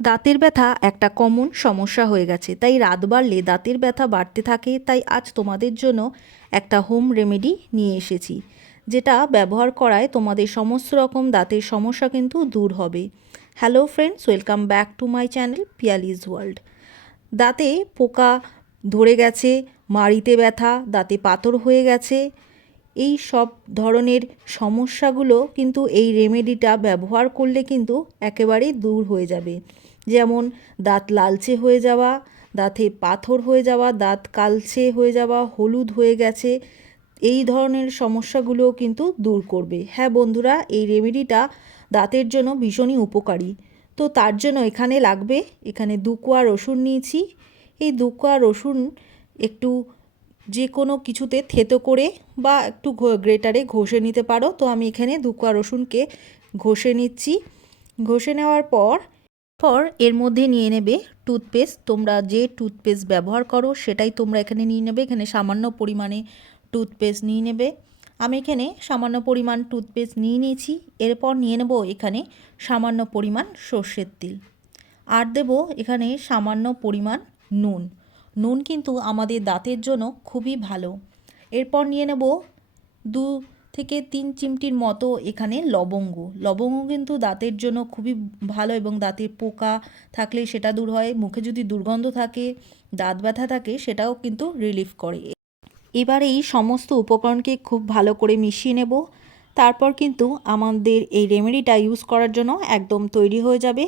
দাঁতের ব্যথা একটা কমন সমস্যা হয়ে গেছে। তাই রাত বাড়লে দাঁতের ব্যথা বাড়তে থাকে, তাই আজ তোমাদের জন্য একটা হোম রেমেডি নিয়ে এসেছি, যেটা ব্যবহার করায় তোমাদের সমস্ত রকম দাঁতের সমস্যা কিন্তু দূর হবে। Hello friends welcome back to my channel Piyali's world দাঁতে পোকা ধরে গেছে, মাড়িতে ব্যথা, দাঁতে পাথর হয়ে গেছে এই সব ধরনের সমস্যাগুলো কিন্তু এই রেমেডিটা ব্যবহার করলে কিন্তু একেবারেই দূর হয়ে যাবে। যেমন, দাঁত লালচে হয়ে যাওয়া, দাঁতে পাথর হয়ে যাওয়া, দাঁত কালচে হয়ে যাওয়া, হলুদ হয়ে গেছে, এই ধরনের সমস্যাগুলোও কিন্তু দূর করবে। হ্যাঁ বন্ধুরা, এই রেমেডিটা দাঁতের জন্য ভীষণই উপকারী। তো তার জন্য এখানে লাগবে, এখানে দু কোয়া রসুন নিয়েছি। এই দু কোয়া রসুন একটু যে কোনো কিছুতে থেতো করে বা একটু গ্রেটারে ঘষে নিতে পারো। তো আমি এখানে দু কোয়া রসুনকে ঘষে নিচ্ছি। ঘষে নেওয়ার পর পর এর মধ্যে নিয়ে নেবে টুথপেস্ট। তোমরা যে টুথপেস্ট ব্যবহার করো সেটাই তোমরা এখানে নিয়ে নেবে। এখানে সামান্য পরিমাণে টুথপেস্ট নিয়ে নেবে। আমি এখানে সামান্য পরিমাণ টুথপেস্ট নিয়ে নিয়েছি। এরপর নিয়ে নেব এখানে সামান্য পরিমাণ সর্ষের তেল। আর দেব এখানে সামান্য পরিমাণ নুন। নুন কিন্তু আমাদের দাঁতের জন্য খুবই ভালো। এরপর নিয়ে নেব দু থেকে তিন চিমটির মতো এখানে লবঙ্গ। লবঙ্গ কিন্তু দাঁতের জন্য খুবই ভালো এবং দাঁতের পোকা থাকলে সেটা দূর হয়। মুখে যদি দুর্গন্ধ থাকে, দাঁত ব্যথা থাকে, সেটাও কিন্তু রিলিফ করে। এবার এই সমস্ত উপকরণকে খুব ভালো করে মিশিয়ে নেব। তারপর কিন্তু আমাদের এই রেমেডিটা ইউজ করার জন্য একদম তৈরি হয়ে যাবে।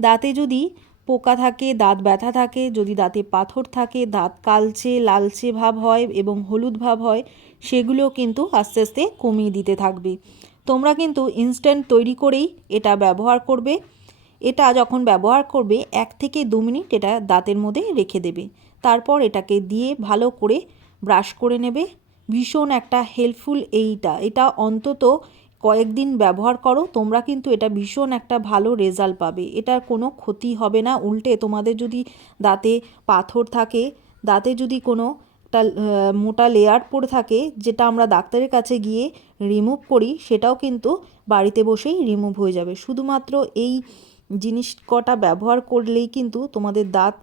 দাঁতে যদি পোকা থাকে, দাঁত ব্যথা থাকে, যদি দাঁতে পাথর থাকে, দাঁত কালচে, লালচে ভাব হয় এবং হলুদ ভাব হয়, সেগুলো কিন্তু আস্তে আস্তে কমিয়ে দিতে থাকবে। তোমরা কিন্তু ইনস্ট্যান্ট তৈরি করেই এটা ব্যবহার করবে। এটা যখন ব্যবহার করবে, এক থেকে দু মিনিট এটা দাঁতের মধ্যে রেখে দেবে। তারপর এটাকে দিয়ে ভালো করে ব্রাশ করে নেবে। ভীষণ একটা হেল্পফুল এইটা। এটা অন্তত কয়েকদিন ব্যবহার করো, তোমরা কিন্তু এটা ভীষণ একটা ভালো রেজাল্ট পাবে। এটার কোনো ক্ষতি হবে না। উল্টে তোমাদের যদি দাঁতে পাথর থাকে, দাঁতে যদি কোনো একটা মোটা লেয়ার পড়ে থাকে, যেটা আমরা ডাক্তারের কাছে গিয়ে রিমুভ করি, সেটাও কিন্তু বাড়িতে বসেই রিমুভ হয়ে যাবে। শুধুমাত্র এই জিনিস কটা ব্যবহার করলেই কিন্তু তোমাদের দাঁত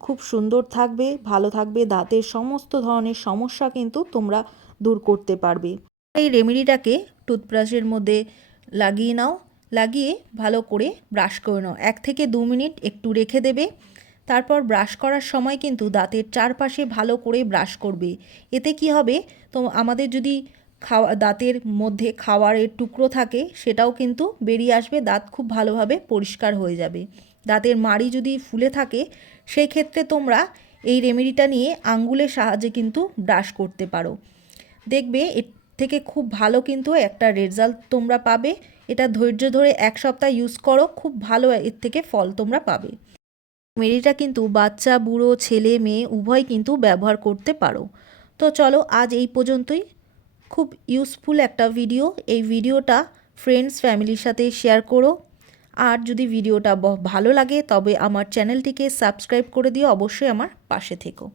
খুব সুন্দর থাকবে, ভালো থাকবে, দাঁতের সমস্ত ধরনের সমস্যা কিন্তু তোমরা দূর করতে পারবে। এই রেমেডিটাকে টুথব্রাশের মধ্যে লাগিয়ে নাও, লাগিয়ে ভালো করে ব্রাশ করে নাও। এক থেকে দু মিনিট একটু রেখে দেবে। তারপর ব্রাশ করার সময় কিন্তু দাঁতের চারপাশে ভালো করে ব্রাশ করবে। এতে কি হবে? তো আমাদের যদি খাওয়া, দাঁতের মধ্যে খাওয়ারের টুকরো থাকে, সেটাও কিন্তু বেরিয়ে আসবে, দাঁত খুব ভালোভাবে পরিষ্কার হয়ে যাবে। দাঁতের মাড়ি যদি ফুলে থাকে সেই ক্ষেত্রে তোমরা এই রেমেডিটা নিয়ে আঙ্গুলের সাহায্যে কিন্তু ব্রাশ করতে পারো। দেখবে থেকে খুব ভালো কিন্তু একটা রেজাল্ট তোমরা পাবে। এটা ধৈর্য ধরে এক সপ্তাহ ইউজ করো, খুব ভালো এর থেকে ফল তোমরা পাবে। মেরিটা কিন্তু বাচ্চা, বুড়ো, ছেলে, মেয়ে উভয় কিন্তু ব্যবহার করতে পারো। তো চলো আজ এই পর্যন্তই। খুব ইউজফুল একটা ভিডিও এই ভিডিওটা ফ্রেন্ডস ফ্যামিলির সাথে শেয়ার করো। আর যদি ভিডিওটা ভালো লাগে তবে আমার চ্যানেলটিকে সাবস্ক্রাইব করে দিও। অবশ্যই আমার পাশে থেকো।